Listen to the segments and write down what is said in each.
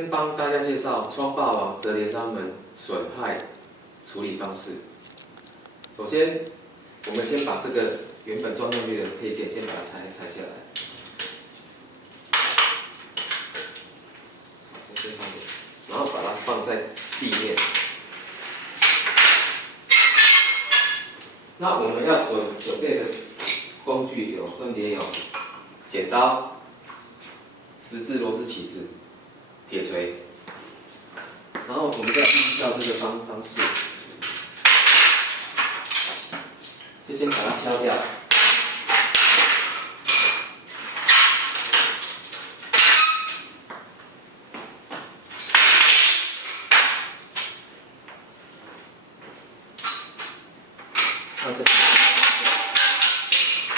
先帮大家介绍冲霸王折叠舱门损害处理方式。首先，我们先把这个原本装上去的配件先把它拆下来，然后把它放在地面。那我们要准备的工具分别有剪刀、十字螺丝起子、铁锤，然后我们再依照这个方式，就先把它敲掉。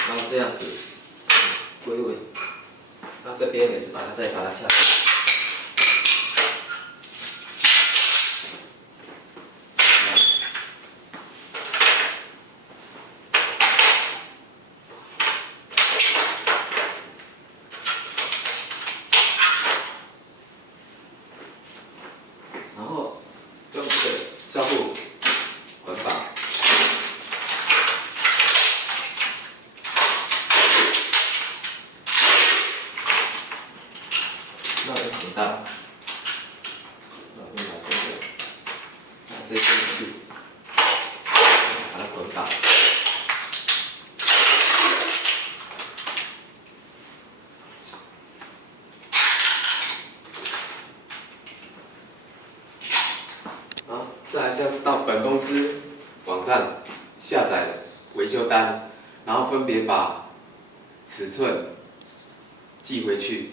然后这样子归位，那这边也是再把它敲。然后用这个胶布捆绑。那用剪刀，拿这些去把它捆绑。好，再来就是到本公司网站下载维修单，然后分别把尺寸寄回去。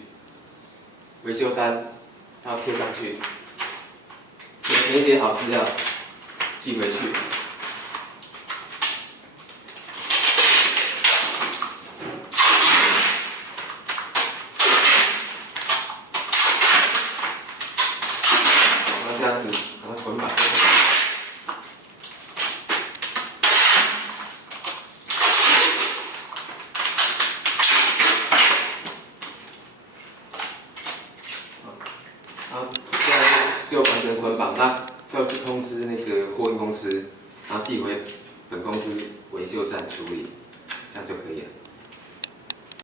维修单要贴上去，填写好资料，寄回去。那这样子把它捆绑就可以了。好，现在就完成捆绑，那要去通知那个货运公司，然后寄回本公司维修站处理，这样就可以了。